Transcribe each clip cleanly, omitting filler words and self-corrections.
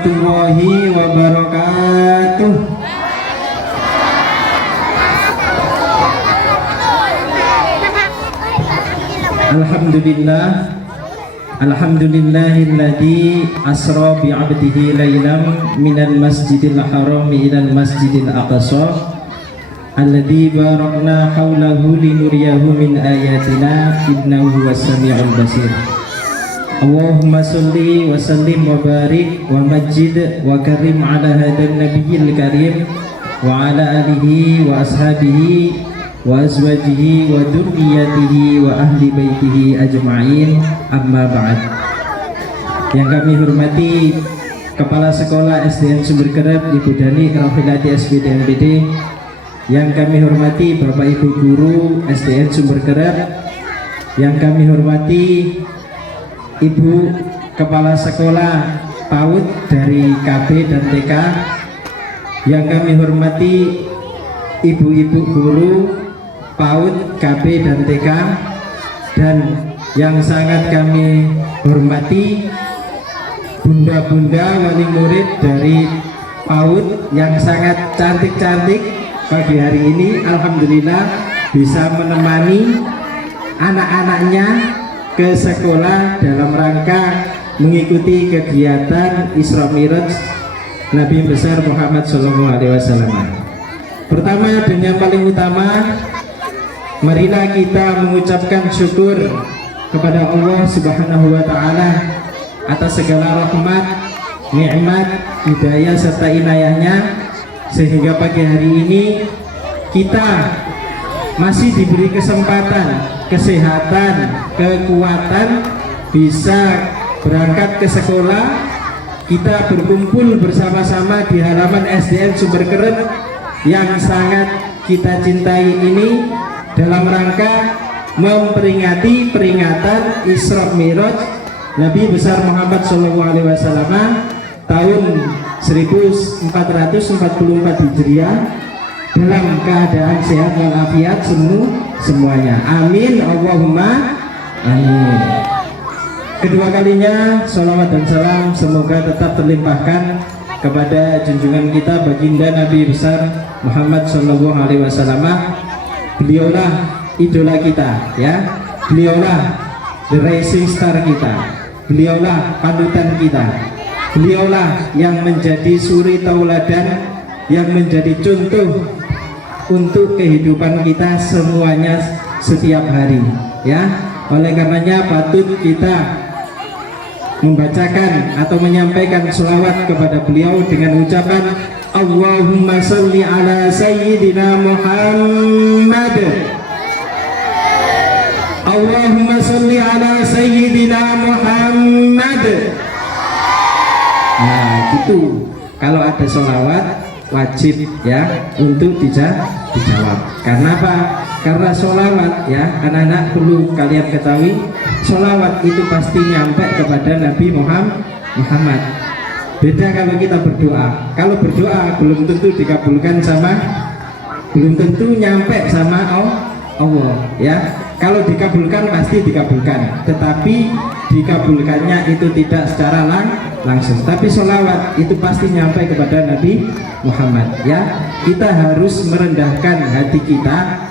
warahmatullahi wabarakatuh. Alhamdulillah, alhamdulillahilladzi asra bi 'abdihi lailam minal masjidil haram ilal masjidil aqsa alladzi barakna haulahu linuriyahu min ayatina innahu was-sami'ul basir. Allahumma sholli wa sallim wa barik wa majid wa karim ala hadan nabiyil karim wa ala alihi wa ashabihi wa azwajihi wa dzurriyyatihi wa ahli baitihi ajma'in, amma ba'd. Yang kami hormati Kepala Sekolah SDN Sumber Kerep Ibu Dani Rafilati SPD MPD, yang kami hormati Bapak Ibu Guru SDN Sumber Kerep, yang kami hormati Ibu Kepala Sekolah PAUD dari KB dan TK, yang kami hormati Ibu-ibu guru PAUD, KB dan TK, dan yang sangat kami hormati bunda-bunda wali murid dari PAUD yang sangat cantik-cantik pagi hari ini. Alhamdulillah bisa menemani anak-anaknya ke sekolah dalam rangka mengikuti kegiatan Isra Mi'raj Nabi besar Muhammad SAW. Pertama dan yang paling utama, marilah kita mengucapkan syukur kepada Allah Subhanahu wa Ta'ala atas segala rahmat, nikmat, hidayah serta inayahnya, sehingga pagi hari ini kita masih diberi kesempatan, kesehatan, kekuatan bisa berangkat ke sekolah. Kita berkumpul bersama-sama di halaman SDN Sumber Kerep yang sangat kita cintai ini dalam rangka memperingati peringatan Isra Mi'raj Nabi besar Muhammad SAW tahun 1444 Hijriah dalam keadaan sehat walafiat semuanya. Amin, Allahumma amin. Kedua kalinya sholawat dan salam semoga tetap terlimpahkan kepada junjungan kita baginda Nabi besar Muhammad SAW. Beliaulah idola kita, ya. Beliaulah the rising star kita. Beliaulah panutan kita. Beliaulah yang menjadi suri tauladan, yang menjadi contoh untuk kehidupan kita semuanya setiap hari, ya. Oleh karenanya patut kita membacakan atau menyampaikan sholawat kepada beliau dengan ucapan Allahumma sholli ala sayyidina Muhammad. Allahumma sholli ala sayyidina Muhammad. Nah gitu, kalau ada sholawat wajib ya untuk dijawab. Karena apa? Karena sholawat ya anak-anak perlu kalian ketahui, sholawat itu pasti nyampe kepada Nabi Muhammad. Beda kalau kita berdoa. Kalau berdoa belum tentu dikabulkan belum tentu nyampe sama Allah ya. Kalau dikabulkan pasti dikabulkan, tetapi dikabulkannya itu tidak secara langsung. Tapi sholawat itu pasti nyampe kepada Nabi Muhammad ya. Kita harus merendahkan hati kita.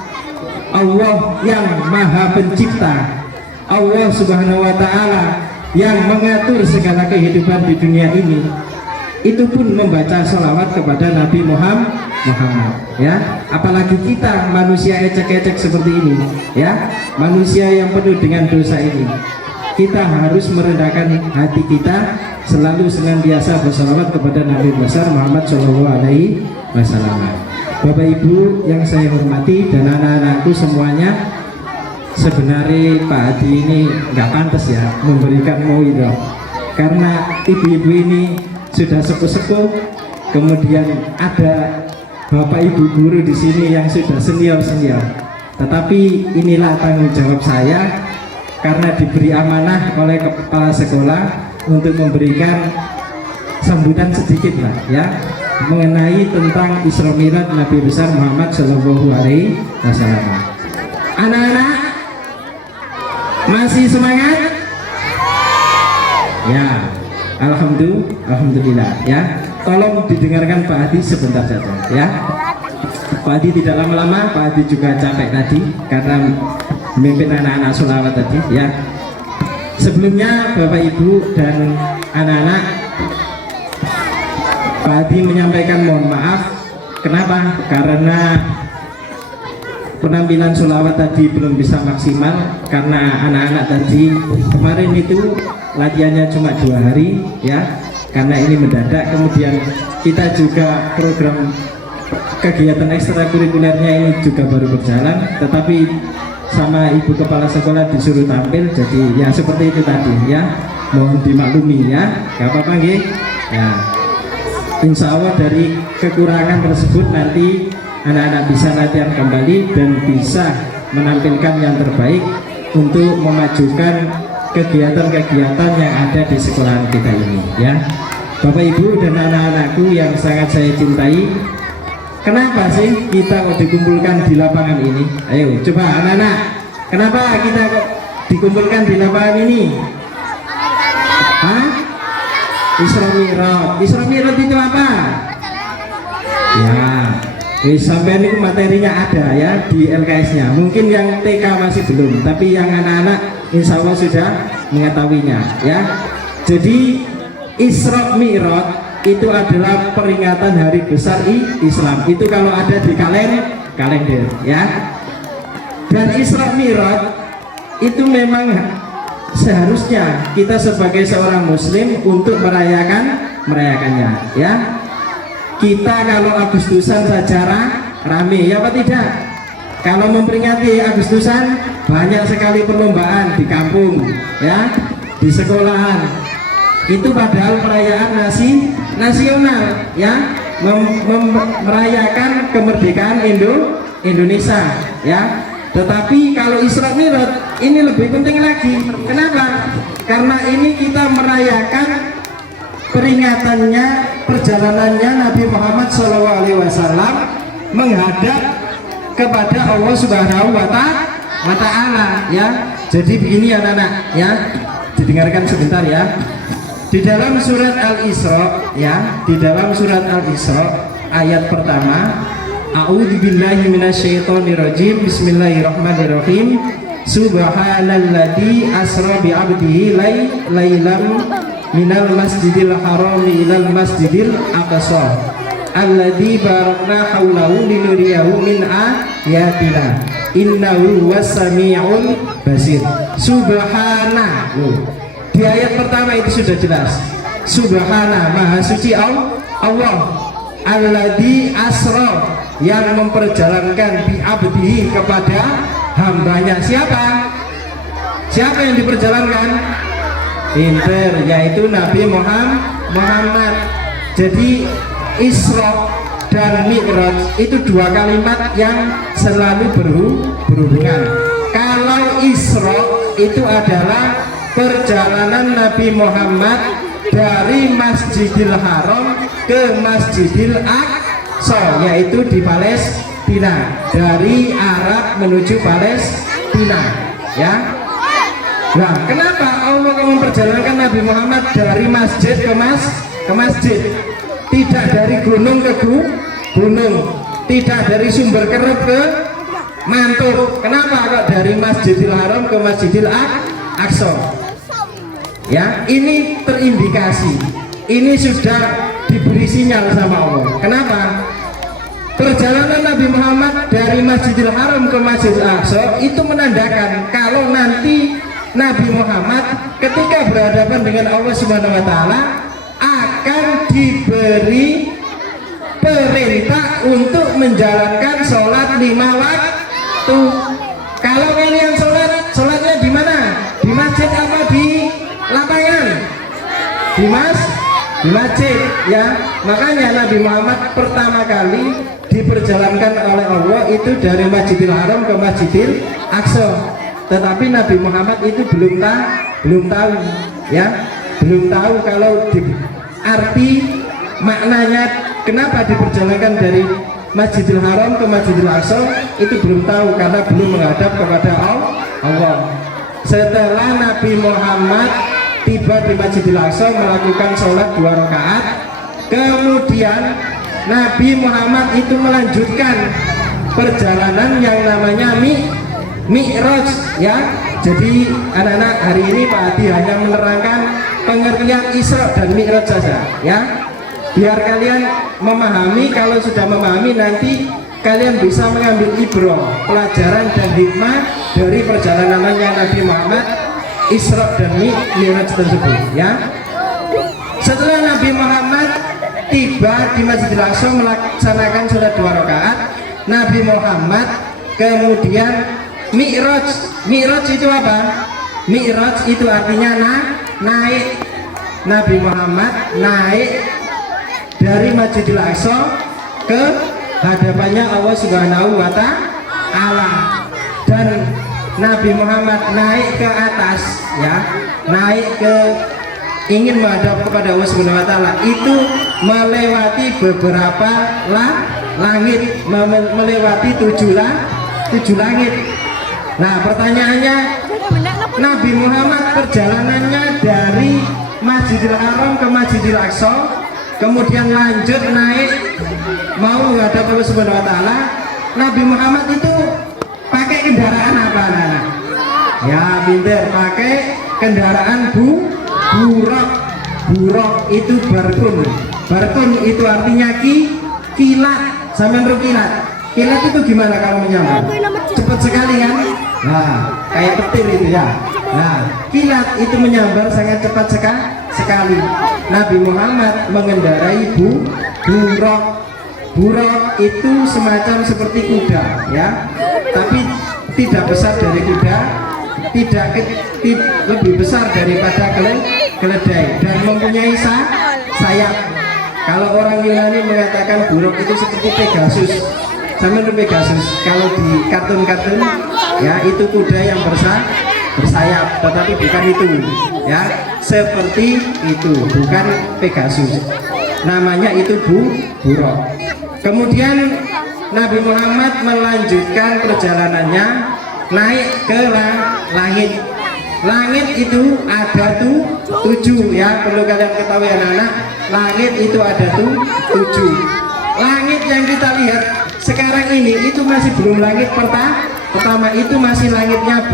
Allah yang maha pencipta, Allah Subhanahu wa Ta'ala yang mengatur segala kehidupan di dunia ini, itu pun membaca sholawat kepada Nabi Muhammad ya. Apalagi kita manusia ecek-ecek seperti ini ya, manusia yang penuh dengan dosa ini. Kita harus merendahkan hati kita, selalu senantiasa bersalawat kepada Nabi besar Muhammad SAW. Bapak Ibu yang saya hormati dan anak-anakku semuanya, sebenarnya Pak Hadi ini nggak pantas ya memberikan mauidhah, karena ibu-ibu ini sudah sepuh-sepuh, kemudian ada Bapak Ibu guru di sini yang sudah senior. Tetapi inilah tanggung jawab saya karena diberi amanah oleh kepala sekolah untuk memberikan sambutan sedikit lah ya mengenai tentang Isra Mi'raj Nabi besar Muhammad Shallallahu Alaihi Wasallam. Anak-anak masih semangat? Ya, Alhamdulillah ya. Tolong didengarkan Pak Hadi sebentar saja ya. Pak Hadi tidak lama-lama, Pak Hadi juga capek tadi karena memimpin anak-anak sholawat tadi ya. Sebelumnya Bapak Ibu dan anak-anak, Pak Hadi menyampaikan mohon maaf. Kenapa? Karena penampilan sholawat tadi belum bisa maksimal karena anak-anak tadi kemarin itu latihannya cuma 2 hari ya, karena ini mendadak. Kemudian kita juga program kegiatan ekstrakurikulernya ini juga baru berjalan, tetapi sama ibu kepala sekolah disuruh tampil, jadi ya seperti itu tadi ya, mohon dimaklumi ya, gak apa-apa nggih ya. Insya Allah dari kekurangan tersebut nanti anak-anak bisa latihan kembali dan bisa menampilkan yang terbaik untuk memajukan kegiatan-kegiatan yang ada di sekolahan kita ini ya. Bapak Ibu dan anak-anakku yang sangat saya cintai, kenapa sih kita kok dikumpulkan di lapangan ini? Ayo coba anak-anak, kenapa kita kok dikumpulkan di lapangan ini? Hah? Isra Mi'raj. Isra Mi'raj itu apa? Ya, sampai ini materinya ada ya di LKS-nya. Mungkin yang TK masih belum, tapi yang anak-anak insya Allah sudah mengetahuinya ya. Jadi Isra Mi'raj itu adalah peringatan hari besar Islam. Itu kalau ada di kalender ya. Dan Isra Mi'raj itu memang seharusnya kita sebagai seorang muslim untuk merayakannya ya. Kita kalau Agustusan saja rame ya apa tidak? Kalau memperingati Agustusan banyak sekali perlombaan di kampung ya, di sekolahan. Itu padahal perayaan nasional ya, merayakan kemerdekaan Indonesia ya. Tetapi kalau Isra Mi'raj ini lebih penting lagi. Kenapa? Karena ini kita merayakan peringatannya, perjalanannya Nabi Muhammad SAW menghadap kepada Allah Subhanahu wa Ta'ala ya. Jadi begini anak-anak ya, didengarkan sebentar ya. Di dalam surat Al-Isra ya, di dalam surat Al-Isra ayat pertama, A'udzubillahi minasyaitonirrajim. Bismillahirrahmanirrahim. Subhanalladzi asra bi'abdihi lailam minal masjidil haram ilal masjidil aqsa alladzi barakna haulahu linuriyahu min ayatina innahu was-sami'ul basir. Subhana. Di ayat pertama itu sudah jelas. Subhana, maha suci Allah. Alladzi asra, yang memperjalankan bi'abdihi, kepada hambanya. Siapa yang diperjalankan? Pinter, yaitu Nabi Muhammad. Jadi Isra dan Mi'raj itu dua kalimat yang selalu berhubungan. Kalau Isra itu adalah perjalanan Nabi Muhammad dari Masjidil Haram ke Masjidil Aqsa, yaitu di Palestina, dari Arab menuju Palestina ya. Nah, kenapa Allah memperjalankan Nabi Muhammad dari masjid ke masjid, tidak dari gunung ke gunung, tidak dari sumber kerep ke mantuk? Kenapa kok dari Masjidil Haram ke Masjidil Aqsa? Ya, ini terindikasi, ini sudah diberi sinyal sama Allah. Kenapa? Perjalanan Nabi Muhammad dari Masjidil Haram ke Masjidil Aqsa itu menandakan kalau nanti Nabi Muhammad ketika berhadapan dengan Allah Subhanahu wa Ta'ala akan diberi perintah untuk menjalankan sholat 5 waktu. Kalau kalian sholatnya di mana? Di masjid apa di lapangan? Di masjid ya. Makanya Nabi Muhammad pertama kali diperjalankan oleh Allah itu dari Masjidil Haram ke Masjidil Aqsa. Tetapi Nabi Muhammad itu belum tahu ya, belum tahu kalau arti maknanya kenapa diperjalankan dari Masjidil Haram ke Masjidil Aqsa, itu belum tahu karena belum menghadap kepada Allah. Setelah Nabi Muhammad tiba di Masjidil Aqsa melakukan sholat 2 rakaat. Kemudian Nabi Muhammad itu melanjutkan perjalanan yang namanya Mi'raj ya. Jadi anak-anak, hari ini Pak Adi hanya menerangkan pengertian Isra dan Mi'raj saja ya, biar kalian memahami. Kalau sudah memahami, nanti kalian bisa mengambil ibrah, pelajaran dan hikmah dari perjalanan yang Nabi Muhammad Isra dan Mi'raj tersebut ya. Setelah Nabi Muhammad tiba di Masjidil Aqsa melaksanakan sholat 2 rakaat, Nabi Muhammad kemudian Mi'raj. Mi'raj itu apa? Mi'raj itu artinya naik. Nabi Muhammad naik dari Masjidil Aqsa ke hadapannya Allah Subhanahu wa Ta'ala, dan Nabi Muhammad naik ke atas ya, naik ke ingin menghadap kepada Allah Subhanahu wa Ta'ala itu melewati beberapa langit, melewati 7 langit. Nah, pertanyaannya, Nabi Muhammad perjalanannya dari Masjidil Haram ke Masjidil Aqsa, kemudian lanjut naik mau menghadap Allah Subhanahu wa Ta'ala. Nabi Muhammad itu pakai kendaraan apa, anak-anak? Ya, pinter, pakai kendaraan buraq. Buraq itu barkun. Barkun itu artinya kilat. Sampai kilat. Kilat itu gimana kalau menyambar? Cepat sekali kan? Nah, kayak petir itu ya. Nah, kilat itu menyambar sangat cepat sekali. Nabi Muhammad mengendarai buraq. Buraq itu semacam seperti kuda ya, tapi tidak besar dari kuda, tidak lebih besar daripada keledai, dan mempunyai sayap. Kalau orang Yunani mengatakan buraq itu seperti Pegasus. Sama Pegasus kalau di kartun-kartun ya, itu kuda yang bersayap, tetapi bukan itu ya, seperti itu, bukan Pegasus, namanya itu buraq. Kemudian Nabi Muhammad melanjutkan perjalanannya naik ke langit. Langit itu ada 7 ya, perlu kalian ketahui anak-anak, langit itu ada 7. Langit yang kita lihat sekarang ini itu masih belum langit pertama, itu masih langitnya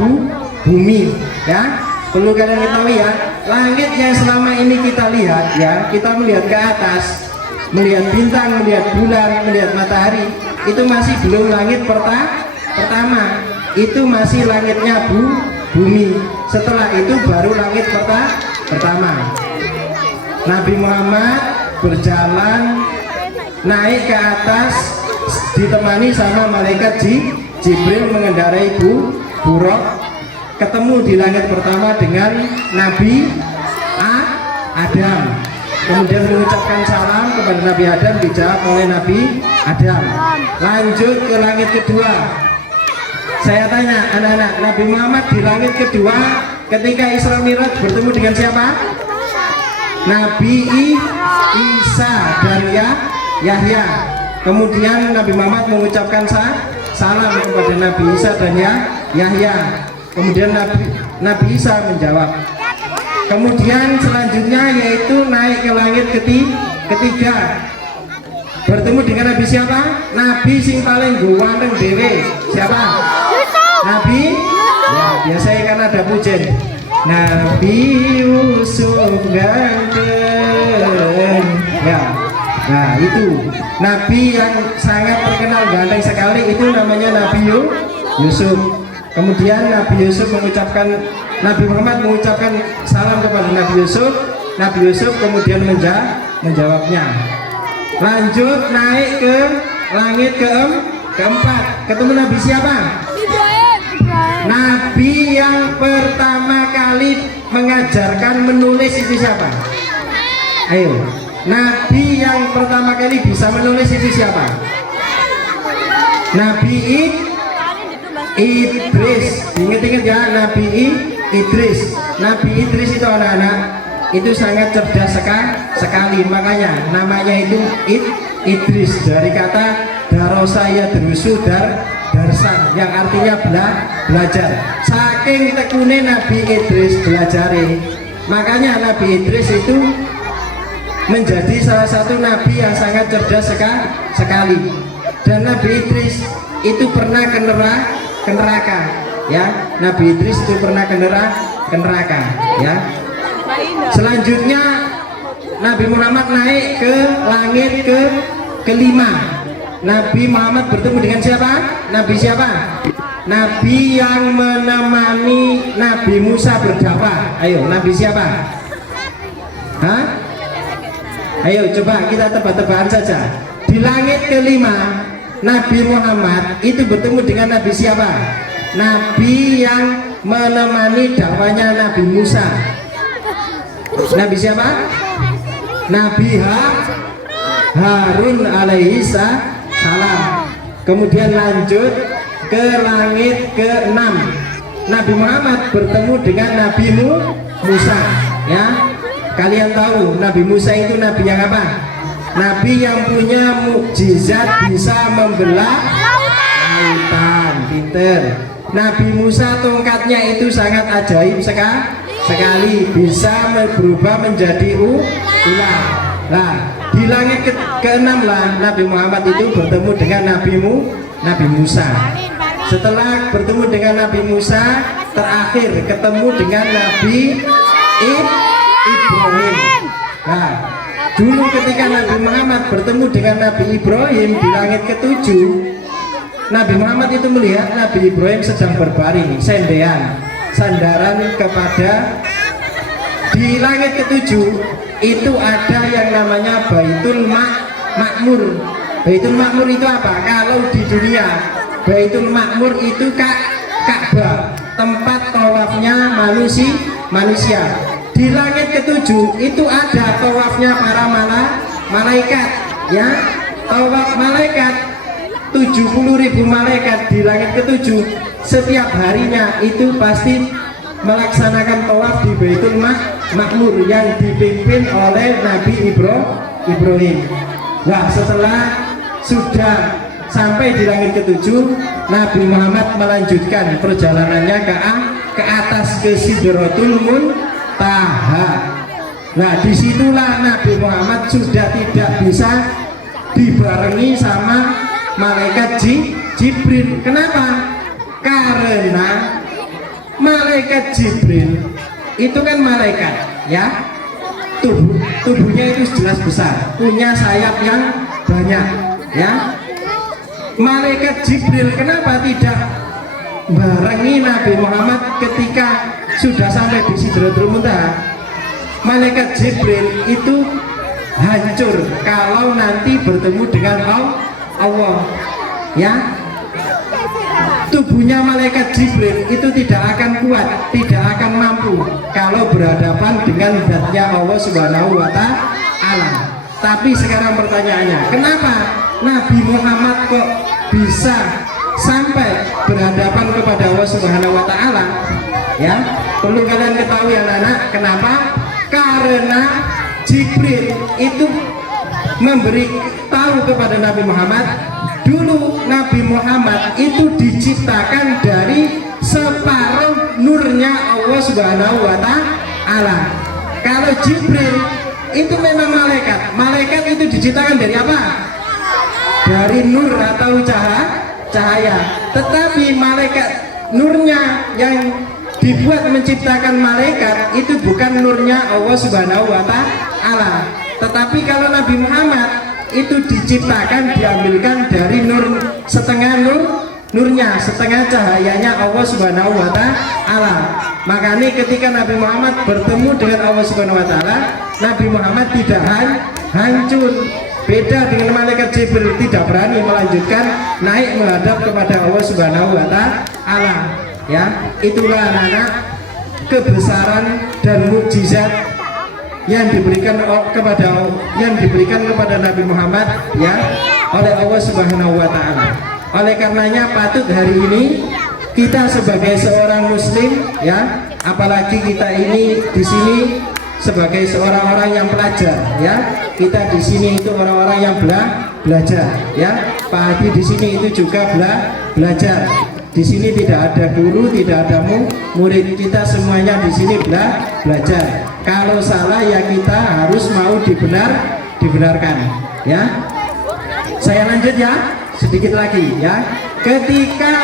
bumi ya, perlu kalian ketahui ya. Langit yang selama ini kita lihat ya, kita melihat ke atas, melihat bintang, melihat bulan, melihat matahari, itu masih belum langit pertama, itu masih langitnya bumi. Setelah itu baru langit pertama. Nabi Muhammad berjalan naik ke atas ditemani sama malaikat Jibril mengendarai buraq, ketemu di langit pertama dengan Nabi Adam, kemudian mengucapkan salam kepada Nabi Adam, dijawab oleh Nabi Adam. Lanjut ke langit kedua. Saya tanya anak-anak, Nabi Muhammad di langit kedua ketika Isra Mi'raj bertemu dengan siapa? Nabi Isa dan Yahya. Kemudian Nabi Muhammad mengucapkan salam kepada Nabi Isa dan Yahya. Kemudian Nabi Isa menjawab. Kemudian selanjutnya yaitu naik ke langit ketiga, bertemu dengan Nabi siapa? Nabi sing paling ganteng dewe. Siapa? Nabi ya, biasanya kan ada pujen. Nabi Yusuf ganteng ya. Nah, itu Nabi yang sangat terkenal ganteng sekali, itu namanya Nabi Yusuf. Kemudian Nabi Yusuf Nabi Muhammad mengucapkan salam kepada Nabi Yusuf. Nabi Yusuf kemudian menjawabnya. Lanjut naik ke langit keempat, ketemu Nabi siapa? Nabi yang pertama kali mengajarkan menulis itu siapa? Ayo, Nabi yang pertama kali bisa menulis itu siapa? Nabi Idris. Ingat-ingat ya, Nabi Idris. Nabi Idris itu anak-anak itu sangat cerdas sekali, makanya namanya itu Idris, dari kata darosa ya derusu darsan yang artinya belajar. Saking tekune Nabi Idris belajare, Makanya Nabi Idris itu menjadi salah satu nabi yang sangat cerdas sekali. Dan Nabi Idris itu pernah ke neraka, ya. Nabi Idris itu pernah ke neraka, ya. Selanjutnya Nabi Muhammad naik ke langit kelima. Nabi Muhammad bertemu dengan siapa? Nabi siapa? Nabi yang menemani Nabi Musa berdakwah. Ayo, Nabi siapa? Hah? Ayo coba kita tebak-tebakan saja. Di langit kelima Nabi Muhammad itu bertemu dengan Nabi siapa? Nabi yang menemani dakwanya Nabi Musa. Nabi siapa? Nabi Harun alaihi salam. Kemudian lanjut ke langit ke-6. Nabi Muhammad bertemu dengan Nabi Musa, ya. Kalian tahu Nabi Musa itu nabi yang apa? Nabi yang punya mukjizat bisa membelah lautan. Pinter. Nabi Musa tongkatnya itu sangat ajaib sekali, bisa berubah menjadi ular. Nah, di langit ke-6 lah Nabi Muhammad itu bertemu dengan Nabi Musa. Setelah bertemu dengan Nabi Musa, terakhir ketemu dengan Nabi Ibrahim. Nah, dulu ketika Nabi Muhammad bertemu dengan Nabi Ibrahim di langit ke-7, Nabi Muhammad itu melihat Nabi Ibrahim sedang berbaring sandaran kepada. Di langit ke-7 itu ada yang namanya Baitul Makmur. Baitul Makmur itu apa? Kalau di dunia Baitul Makmur itu Ka'bah, tempat tawafnya manusia. Di langit ke-7 itu ada tawafnya para malaikat, ya. Tawaf malaikat 70.000 malaikat di langit ke-7 setiap harinya itu pasti melaksanakan tawaf di Baitul Makmur yang dipimpin oleh Nabi Ibrahim. Nah, setelah sudah sampai di langit ke-7, Nabi Muhammad melanjutkan perjalanannya ke atas ke Sidratul Muntaha. Nah, disitulah Nabi Muhammad sudah tidak bisa dibarengi sama malaikat Jibril. Kenapa? Karena malaikat Jibril itu kan malaikat, ya. Tubuhnya itu jelas besar, punya sayap yang banyak, ya. Malaikat Jibril kenapa tidak barengi Nabi Muhammad ketika sudah sampai di Sidratul Muntaha? Malaikat Jibril itu hancur kalau nanti bertemu dengan Allah, ya. Tubuhnya malaikat Jibril itu tidak akan kuat, tidak akan mampu kalau berhadapan dengan zatnya Allah Subhanahu wa Ta'ala. Tapi sekarang pertanyaannya, kenapa Nabi Muhammad kok bisa sampai berhadapan kepada Allah Subhanahu wa Ta'ala? Ya, perlu kalian ketahui anak-anak, kenapa? Karena Jibril itu memberi tahu kepada Nabi Muhammad, dulu Nabi Muhammad itu diciptakan dari separuh nurnya Allah Subhanahu wa Ta'ala. Kalau Jibril itu memang malaikat itu diciptakan dari apa? Dari nur atau cahaya. Tetapi malaikat nurnya yang dibuat menciptakan malaikat itu bukan nurnya Allah Subhanahu wa Ta'ala. Tetapi kalau Nabi Muhammad itu diciptakan, diambilkan dari nurnya, setengah cahayanya Allah Subhanahu wa Ta'ala. Makanya ketika Nabi Muhammad bertemu dengan Allah Subhanahu wa Ta'ala, Nabi Muhammad tidak hancur. Beda dengan malaikat Jibril, tidak berani melanjutkan naik menghadap kepada Allah Subhanahu wa Ta'ala. Ya, itulah anak-anak kebesaran dan mukjizat yang diberikan kepada Nabi Muhammad, ya, oleh Allah Subhanahu wa Ta'ala. Oleh karenanya patut hari ini kita sebagai seorang muslim, ya, apalagi kita ini di sini sebagai seorang orang yang pelajar, ya, kita di sini itu orang-orang yang belajar, ya. Pak Hadi di sini itu juga belajar. Di sini tidak ada guru, tidak ada murid. Kita semuanya di sini belajar. Kalau salah ya kita harus mau dibenarkan. Ya. Saya lanjut ya, sedikit lagi ya. Ketika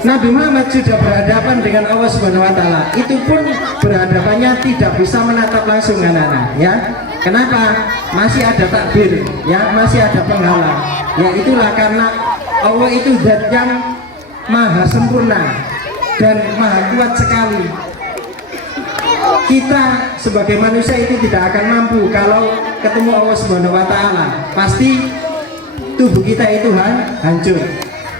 Nabi Muhammad sudah berhadapan dengan Allah Subhanahu wa taala, itu pun berhadapannya tidak bisa menatap langsung anak-anak ya. Kenapa? Masih ada takbir ya, masih ada penghalang. Ya itulah karena Allah itu zat yang maha sempurna dan maha kuat sekali. Kita sebagai manusia itu tidak akan mampu kalau ketemu Allah Subhanahu wa taala. Pasti tubuh kita itu hancur.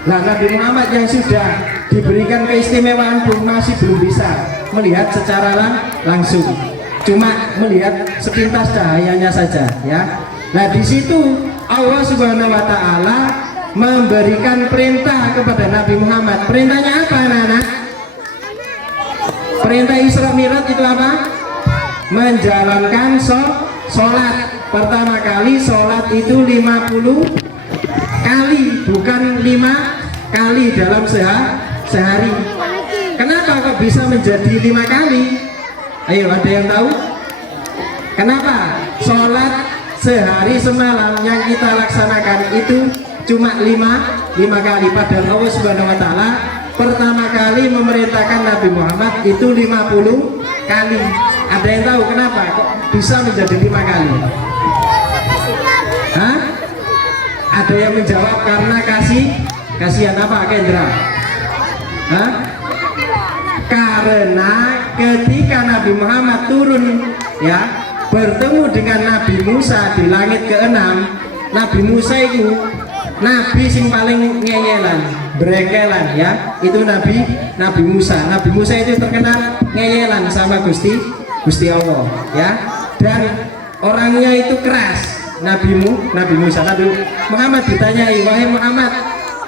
Nah, Nabi Muhammad yang sudah diberikan keistimewaan pun masih belum bisa melihat secara langsung. Cuma melihat sepintas cahayanya saja ya. Nah, di situ Allah Subhanahu wa taala memberikan perintah kepada Nabi Muhammad. Perintahnya apa, anak-anak? Perintah Isra Mi'raj itu apa? Menjalankan sholat. Pertama kali sholat itu 50 kali, bukan 5 kali dalam sehari. Kenapa kok bisa menjadi 5 kali? Ayo, ada yang tahu? Kenapa? Sholat sehari semalam yang kita laksanakan itu cuma 5 kali. Padahal Allah Subhanahu wa taala pertama kali memerintahkan Nabi Muhammad itu 50 kali. Ada yang tahu kenapa kok bisa menjadi 5 kali? Hah? Ada yang menjawab karena kasihan apa, Kendra? Hah? Karena ketika Nabi Muhammad turun ya, bertemu dengan Nabi Musa di langit ke-6, Nabi Musa itu Nabi sing paling ngeyelan, berekelan ya. Itu Nabi Musa. Nabi Musa itu terkenal ngeyelan sama Gusti Allah ya. Dan orangnya itu keras. Nabi Musa. Nabi Muhammad ditanyai, wahai Muhammad,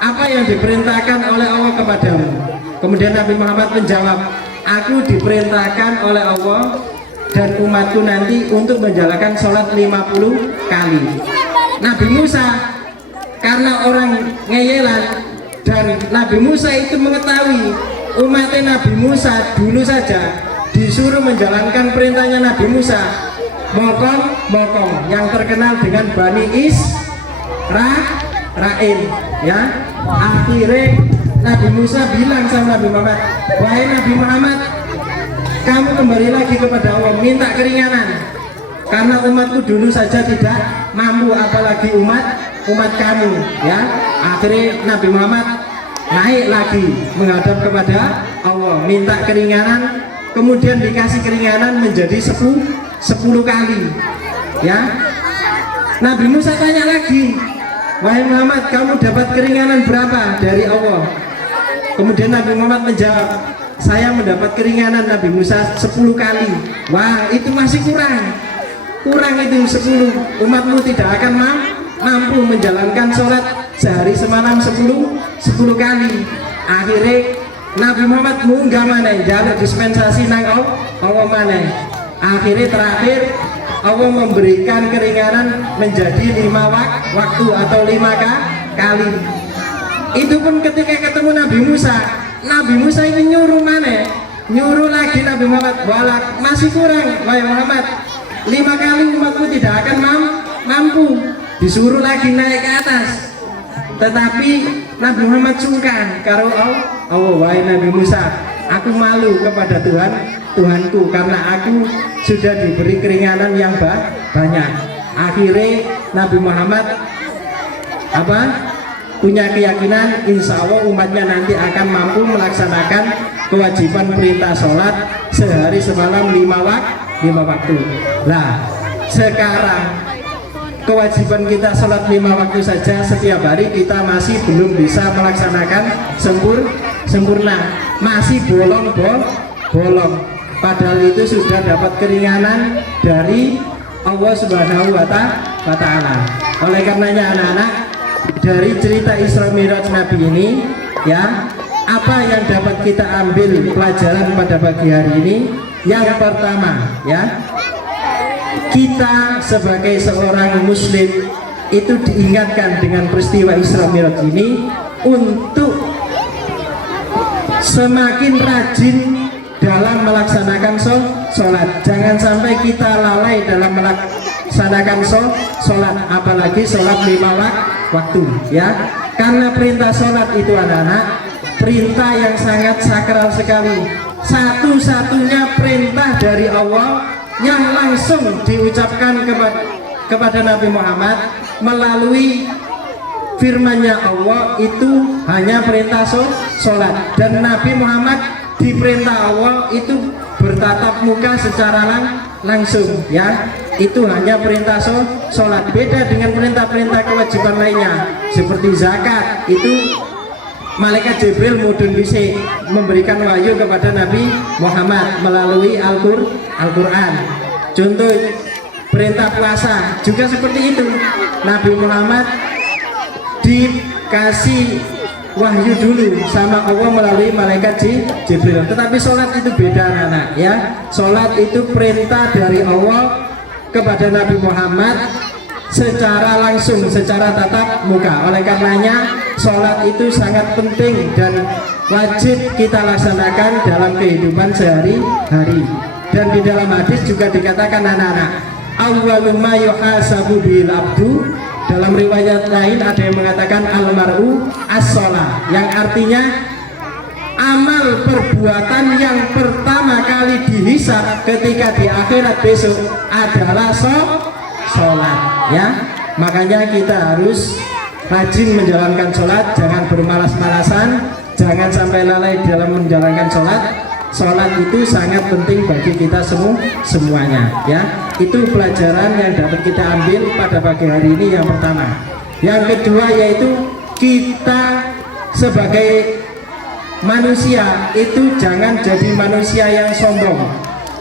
apa yang diperintahkan oleh Allah kepadamu? Kemudian Nabi Muhammad menjawab, aku diperintahkan oleh Allah dan umatku nanti untuk menjalankan sholat 50 kali. Nabi Musa karena orang ngeyelan, dan Nabi Musa itu mengetahui umatnya Nabi Musa dulu saja disuruh menjalankan perintahnya Nabi Musa, mokong yang terkenal dengan Bani Israil ya. Akhirnya Nabi Musa bilang sama Nabi Muhammad, wahai Nabi Muhammad, kamu kembali lagi kepada Allah, minta keringanan karena umatku dulu saja tidak mampu, apalagi umat kamu ya. Akhirnya Nabi Muhammad naik lagi menghadap kepada Allah, minta keringanan, kemudian dikasih keringanan menjadi 10 kali ya. Nabi Musa tanya lagi, wahai Muhammad, kamu dapat keringanan berapa dari Allah? Kemudian Nabi Muhammad menjawab, saya mendapat keringanan Nabi Musa 10 kali. Wah, itu masih kurang itu 10. Umatmu tidak akan mampu menjalankan sholat sehari semalam 10 kali. Akhirnya Nabi Muhammad munggah mana, jalur dispensasi nang Allah mana. Akhirnya terakhir Allah memberikan keringanan menjadi 5 waktu atau 5 kali. Itu pun ketika ketemu Nabi Musa ini nyuruh mana? Nyuruh lagi Nabi Muhammad, walak masih kurang, wahai Muhammad, 5 kali umatku tidak akan mampu. Disuruh lagi naik ke atas, tetapi Nabi Muhammad sungkan karo Allah, wahai Nabi Musa, aku malu kepada Tuhanku karena aku sudah diberi keringanan yang banyak. Akhirnya Nabi Muhammad punya keyakinan insya Allah umatnya nanti akan mampu melaksanakan kewajiban perintah sholat sehari semalam 5 waktu. Nah, sekarang kewajiban kita sholat 5 waktu saja setiap hari kita masih belum bisa melaksanakan sempurna, masih bolong. Padahal itu sudah dapat keringanan dari Allah Subhanahu wa taala. Oleh karenanya anak-anak, dari cerita Isra Mi'raj Nabi ini ya, apa yang dapat kita ambil pelajaran pada pagi hari ini? Yang pertama ya, kita sebagai seorang muslim itu diingatkan dengan peristiwa Isra Mi'raj ini untuk semakin rajin dalam melaksanakan sholat. Jangan sampai kita lalai dalam melaksanakan sholat, apalagi sholat 5 waktu ya. Karena perintah sholat itu anak-anak perintah yang sangat sakral sekali, satu-satunya perintah dari Allah yang langsung diucapkan kepada Nabi Muhammad melalui firman-Nya Allah, itu hanya perintah sholat. Dan Nabi Muhammad diperintah Allah itu bertatap muka secara langsung ya, itu hanya perintah sholat. Beda dengan perintah-perintah kewajiban lainnya seperti zakat, itu malaikat Jibril mudun bisa memberikan wahyu kepada Nabi Muhammad melalui Al-Quran. Contoh perintah puasa juga seperti itu, Nabi Muhammad dikasih wahyu dulu sama Allah melalui malaikat Jibril. Tetapi sholat itu beda anak-anak ya. Sholat itu perintah dari Allah kepada Nabi Muhammad secara langsung, secara tatap muka. Oleh karenanya sholat itu sangat penting dan wajib kita laksanakan dalam kehidupan sehari-hari. Dan di dalam hadis juga dikatakan anak-anak, awwalu ma yuhasabu bil abdu. Dalam riwayat lain ada yang mengatakan almaru as-sholah, yang artinya amal perbuatan yang pertama kali dihisab ketika di akhirat besok adalah sholat ya. Makanya kita harus rajin menjalankan sholat, jangan bermalas-malasan, jangan sampai lalai dalam menjalankan sholat. Sholat itu sangat penting bagi kita semuanya ya. Itu pelajaran yang dapat kita ambil pada pagi hari ini yang pertama. Yang kedua yaitu kita sebagai manusia itu jangan jadi manusia yang sombong.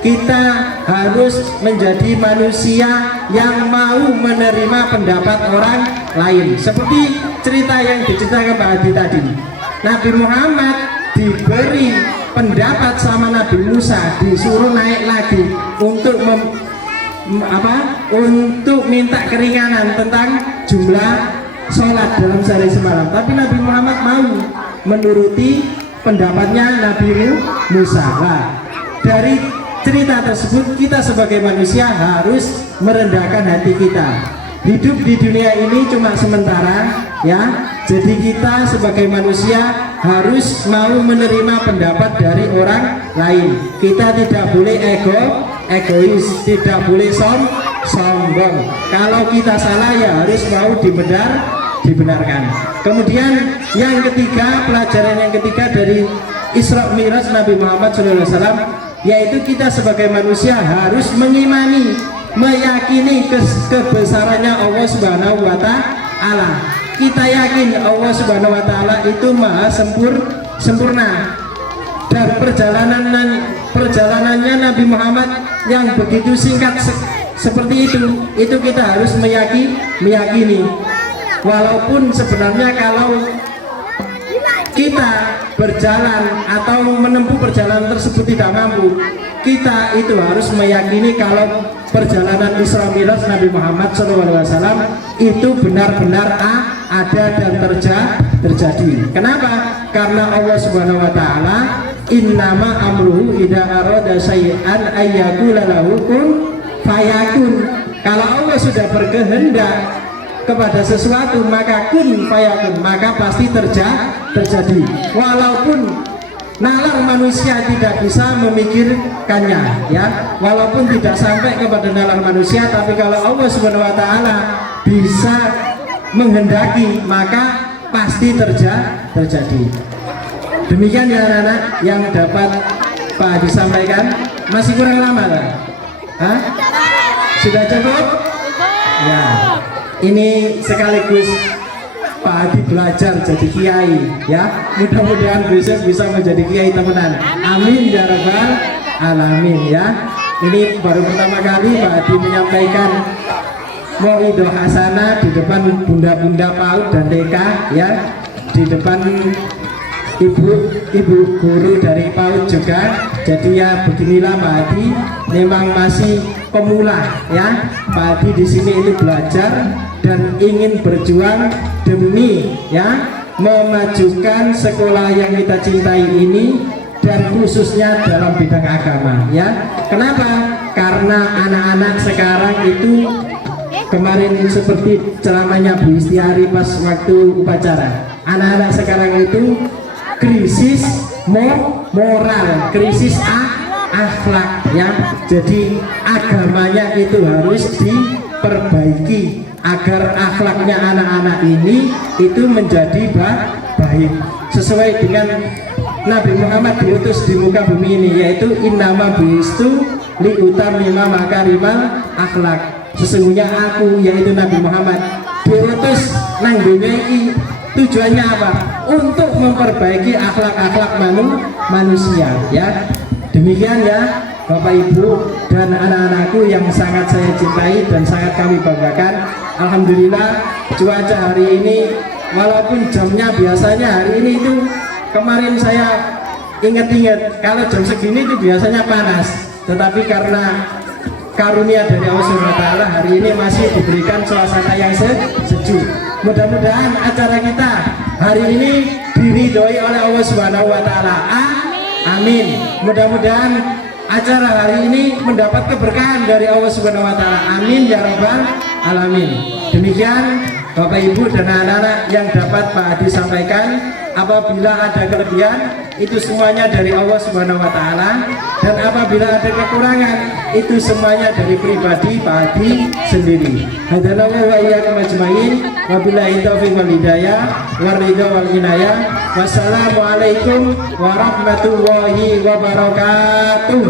Kita harus menjadi manusia yang mau menerima pendapat orang lain. Seperti cerita yang diceritakan Pak Hadi tadi, Nabi Muhammad diberi pendapat sama Nabi Musa, disuruh naik lagi untuk untuk minta keringanan tentang jumlah sholat dalam sehari semalam. Tapi Nabi Muhammad mau menuruti pendapatnya Nabi Musa. Nah, dari cerita tersebut kita sebagai manusia harus merendahkan hati kita. Hidup di dunia ini cuma sementara ya. Jadi kita sebagai manusia harus mau menerima pendapat dari orang lain. Kita tidak boleh egois, tidak boleh sombong. Kalau kita salah ya harus mau dibenarkan. Kemudian yang ketiga, pelajaran yang ketiga dari Isra Mi'raj Nabi Muhammad SAW, yaitu kita sebagai manusia harus mengimani, meyakini kebesarannya Allah Subhanahu wa Ta'ala. Kita yakin Allah Subhanahu wa Ta'ala itu maha sempurna, dan perjalanannya Nabi Muhammad yang begitu singkat seperti itu kita harus meyakini. Walaupun sebenarnya kalau kita berjalan atau menempuh perjalanan tersebut tidak mampu, kita itu harus meyakini kalau perjalanan Isra Mi'raj Nabi Muhammad SAW itu benar-benar ada dan terjadi. Kenapa? Karena Allah Subhanahu wa Ta'ala innama amruhu idza arada syai'an ayyaqula lahu kun fayakun. Kalau Allah sudah berkehendak kepada sesuatu maka kun fayakun, maka pasti terjadi. Walaupun nalar manusia tidak bisa memikirkannya ya, walaupun tidak sampai kepada nalar manusia, tapi kalau Allah Subhanahu wa Ta'ala bisa menghendaki maka pasti terjadi. Demikian ya anak-anak yang dapat Pak disampaikan. Masih kurang lama lah? Hah? Sudah cukup? Ya, ini sekaligus Pak Hadi belajar jadi kiai ya. Mudah-mudahan besok bisa menjadi kiai temenan. Amin ya rabbal alamin ya. Ini baru pertama kali Pak Hadi menyampaikan Mauidhoh Hasanah di depan bunda-bunda PAUD dan TK ya, di depan ibu guru dari PAUD juga. Jadi ya beginilah Pak Hadi, memang masih pemula ya. Pak Hadi di sini ini belajar dan ingin berjuang demi ya memajukan sekolah yang kita cintai ini, dan khususnya dalam bidang agama ya. Kenapa? Karena anak-anak sekarang itu kemarin seperti ceramahnya Bu Istiari pas waktu upacara, anak-anak sekarang itu krisis moral, krisis akhlak ya. Jadi agamanya itu harus diperbaiki agar akhlaknya anak-anak ini itu menjadi baik sesuai dengan Nabi Muhammad diutus di muka bumi ini, yaitu innama buistu liutamima makarimal akhlak. Sesungguhnya aku, yaitu Nabi Muhammad, diutus nang dunia ini tujuannya apa? Untuk memperbaiki akhlak-akhlak manusia ya. Demikian ya Bapak Ibu dan anak-anakku yang sangat saya cintai dan sangat kami banggakan. Alhamdulillah cuaca hari ini walaupun jamnya biasanya hari ini itu kemarin saya ingat-ingat kalau jam segini itu biasanya panas, tetapi karena karunia dari Allah SWT hari ini masih diberikan suasana yang sejuk. Mudah-mudahan acara kita hari ini diridhoi oleh Allah SWT. Amin. Mudah-mudahan acara hari ini mendapat keberkahan dari Allah SWT. Amin ya rabbal alamin. Demikian Bapak Ibu dan anak-anak yang dapat Pak Adi sampaikan. Apabila ada kelebihan itu semuanya dari Allah Subhanahu wa taala, dan apabila ada kekurangan itu semuanya dari pribadi Pak Adi sendiri. Hadanallahu wa iyyakum ajmain. Wabillahi taufiq wal hidayah waridha wal inayah. Wassalamualaikum warahmatullahi wabarakatuh.